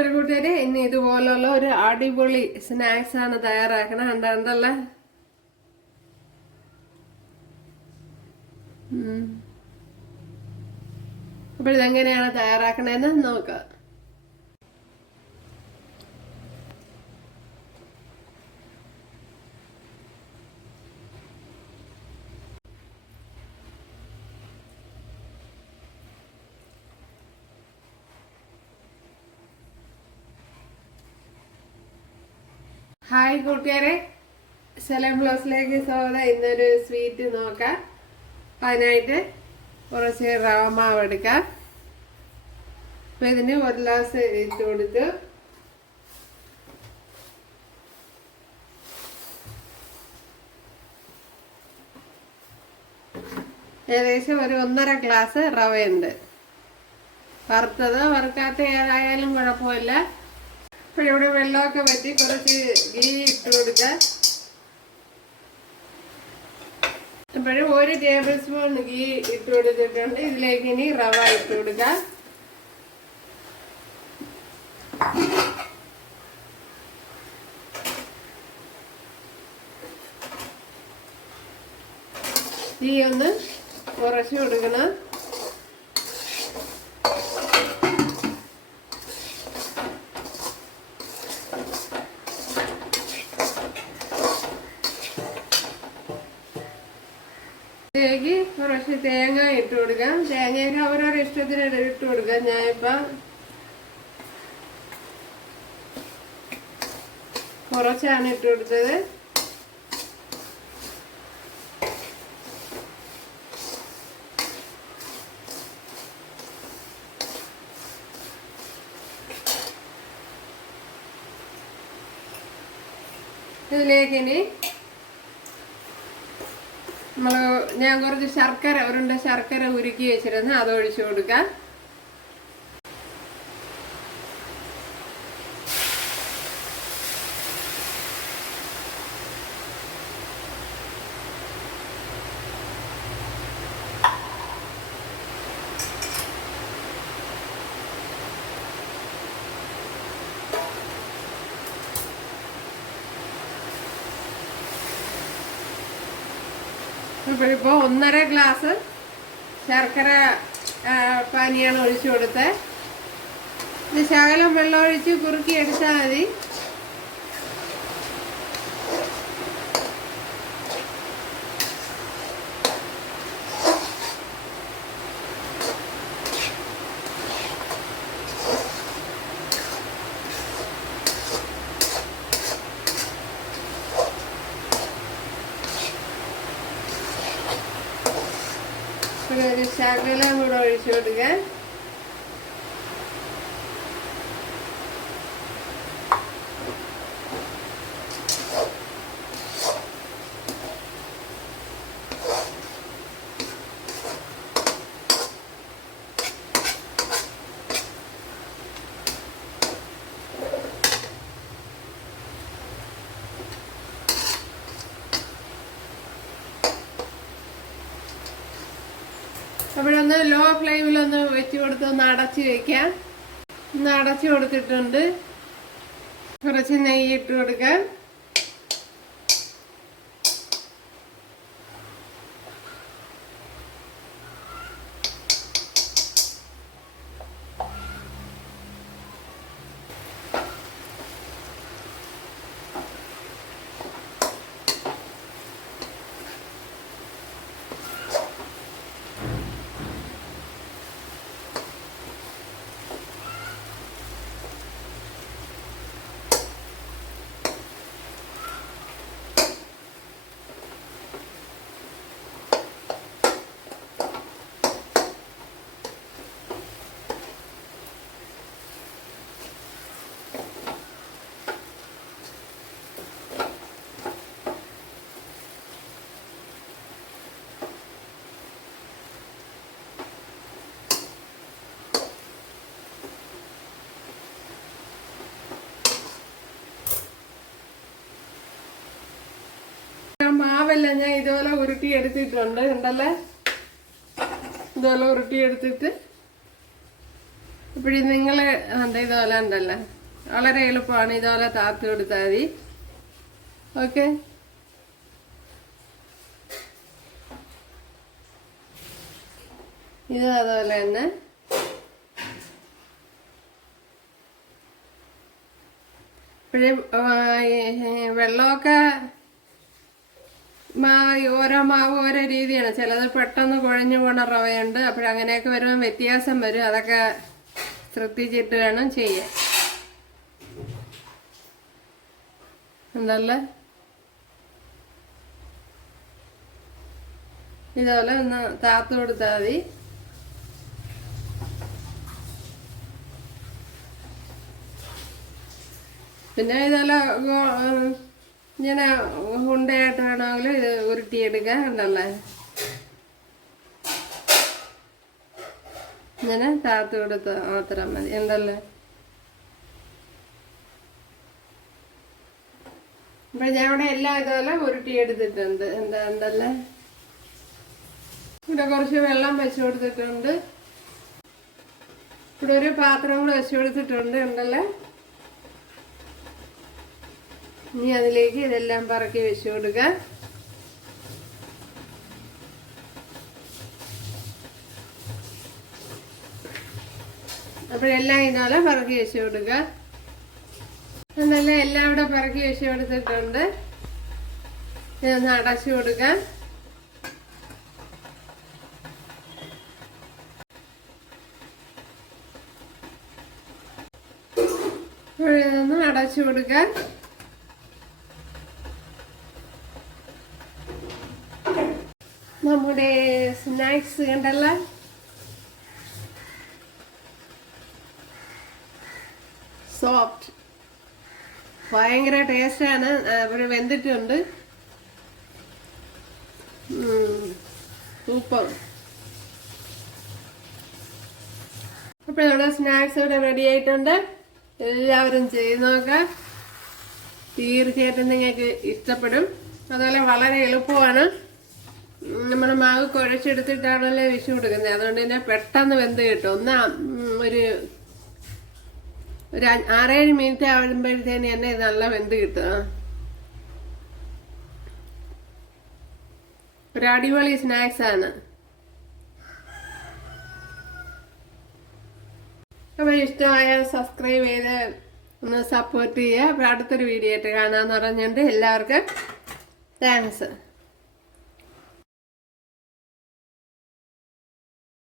ഒരു കൂട്ടുകാരെ ഇനി ഇതുപോലുള്ള ഒരു അടിപൊളി സ്നാക്സ് ആണ് തയ്യാറാക്കണം. ഉണ്ടല്ല അപ്പോൾ ഇതെങ്ങനെയാണ് തയ്യാറാക്കണേന്ന് നോക്കാം. ഹായ് കൂട്ടുകാരെ. സെലം ബ്ലൗസിലേക്ക് സ്വാഗതം. ഇന്നൊരു സ്വീറ്റ് നോക്കാം. അതിനായിട്ട് കുറച്ച് റവ മാവ് എടുക്കാം. അപ്പം ഇതിന് ഒരു ഗ്ലാസ് ഇട്ട് കൊടുത്തു. ഏകദേശം ഒരു ഒന്നര ഗ്ലാസ് റവയുണ്ട്. വറുത്തത് വറുക്കാത്ത ഏതായാലും കുഴപ്പമില്ല. അപ്പോൾ ഇവിടെ വെള്ളമൊക്കെ വറ്റി കുറച്ച് ഗീ ഇട്ട് കൊടുക്കുക അപ്പോഴും ഒരു ടേബിൾ സ്പൂൺ ഗീ ഇട്ട് കൊടുത്തിട്ടുണ്ട്. ഇതിലേക്ക് ഇനി റവ ഇട്ട് കൊടുക്കുക തീ ഒന്ന് കുറച്ച് കൊടുക്കണം. ഇതിലേക്ക് കുറച്ച് തേങ്ങ ഇട്ട് കൊടുക്കാം. തേങ്ങയൊക്കെ അവരവരുടെ ഇഷ്ടത്തിന് ഇട്ട് കൊടുക്കാം. ഞാനിപ്പം കുറച്ചാണ് ഇട്ട് കൊടുത്തത്. ഇതിലേക്ക് ഇനി നമ്മൾ ഞാൻ കുറച്ച് ശർക്കര ഒരുണ്ട ശർക്കര ഉരുക്കി വെച്ചിരുന്നു അത് ഒഴിച്ചു കൊടുക്കാം. ഇപ്പോഴിപ്പോൾ ഒന്നര ഗ്ലാസ് ശർക്കര പാനിയാണ് ഒഴിച്ചു കൊടുത്തത് ശകലം വെള്ളം ഒഴിച്ച് കുറുക്കി എടുത്താൽ മതി. പിന്നെ ഒരു ശകലം കൂടെ ഒഴിച്ചു കൊടുക്കാൻ അവിടെ ഒന്ന് ലോ ഫ്ലെയിമിലൊന്ന് വെച്ച് കൊടുത്ത് ഒന്ന് അടച്ച് വെക്കാം. ഒന്ന് അടച്ച് കൊടുത്തിട്ടുണ്ട്. കുറച്ച് നെയ്യ് ഇട്ട് കൊടുക്കാം ആ മാവെല്ലാം ഞാൻ ഇതുപോലെ ഉരുട്ടി എടുത്തിട്ടുണ്ട് ഉണ്ടല്ലേ ഇതുപോലെ ഉരുട്ടി എടുത്തിട്ട് ഇപ്പോഴും നിങ്ങൾ എന്താ ഇതുപോലെ ഉണ്ടല്ലേ? വളരെ എളുപ്പമാണ് ഇതുപോലെ താത്തി കൊടുത്താൽ മതി. ഓക്കെ? ഇത് അതുപോലെ തന്നെ. ഇപ്പോഴും വെള്ളമൊക്കെ മാ ഓരോ മാവ് ഓരോ രീതിയാണ്. ചിലത് പെട്ടെന്ന് കുഴഞ്ഞു പോണ റവയുണ്ട്. അപ്പോഴങ്ങനെയൊക്കെ വരുമ്പോൾ വ്യത്യാസം വരും. അതൊക്കെ ശ്രദ്ധിച്ചിട്ട് വേണം ചെയ്യാൻ. എന്തല്ലേ? ഇതുപോലെ ഒന്ന് താത്ത് കൊടുത്താൽ മതി. പിന്നെ ഇതുപോലെ ഇങ്ങനെ ഉണ്ടയായിട്ട് ഇത് ഉരുട്ടിയെടുക്കാൻ ഉണ്ടല്ലേ? ഇങ്ങനെ താത്ത് കൊടുത്ത മാത്രം മതി. എന്തല്ലേ? അപ്പൊ ഞാൻ ഇവിടെ എല്ലാം ഇതുപോലെ ഉരുട്ടിയെടുത്തിട്ടുണ്ട് എന്താ എന്തല്ലേ? ഇവിടെ കുറച്ച് വെള്ളം വെച്ച് കൊടുത്തിട്ടുണ്ട്. ഇവിടെ ഒരു പാത്രം കൂടെ വെച്ച് കൊടുത്തിട്ടുണ്ട്. ഉണ്ടല്ലേ ഇനി അതിലേക്ക് ഇതെല്ലാം പറക്കി വെച്ച് കൊടുക്കുക അപ്പോഴെല്ലാം ഇതിനാലും പറക്കി വെച്ച് കൊടുക്കുക എന്നല്ല എല്ലാം ഇവിടെ പറക്കി വെച്ച് കൊടുത്തിട്ടുണ്ട്. ഇതൊന്ന് അടച്ചു കൊടുക്കാം. ഇതൊന്ന് അടച്ചു കൊടുക്കാം നമ്മുടെ സ്നാക്സ് കണ്ടല്ല. സോഫ്റ്റ് ഭയങ്കര ടേസ്റ്റാണ് ഇവിടെ വെന്തിട്ടുണ്ട്. സൂപ്പർ അപ്പോൾ നമ്മുടെ സ്നാക്സ് ഇവിടെ റെഡി ആയിട്ടുണ്ട്. എല്ലാവരും ചെയ്ത് നോക്കാം. തീർച്ചയായിട്ടും നിങ്ങൾക്ക് ഇഷ്ടപ്പെടും. അതുപോലെ വളരെ എളുപ്പമാണ്. നമ്മൾ മാവ് കുഴച്ചെടുത്തിട്ടാണല്ലോ വിഷു കൊടുക്കുന്നത്. അതുകൊണ്ട് തന്നെ പെട്ടെന്ന് വെന്ത് കിട്ടും. ഒന്ന് ഒരു ഒരു ആറേഴ് മിനിറ്റ് ആവുമ്പോഴത്തേന് തന്നെ ഇത് നല്ല വെന്ത് കിട്ടും. ഒരു അടിപൊളി സ്നാക്സ് ആണ്. അപ്പോൾ ഇഷ്ടമായ സബ്സ്ക്രൈബ് ചെയ്ത് ഒന്ന് സപ്പോർട്ട് ചെയ്യുക. അപ്പോൾ അടുത്തൊരു വീഡിയോ ആയിട്ട് കാണാമെന്ന് പറഞ്ഞുകൊണ്ട് എല്ലാവർക്കും താങ്ക്സ്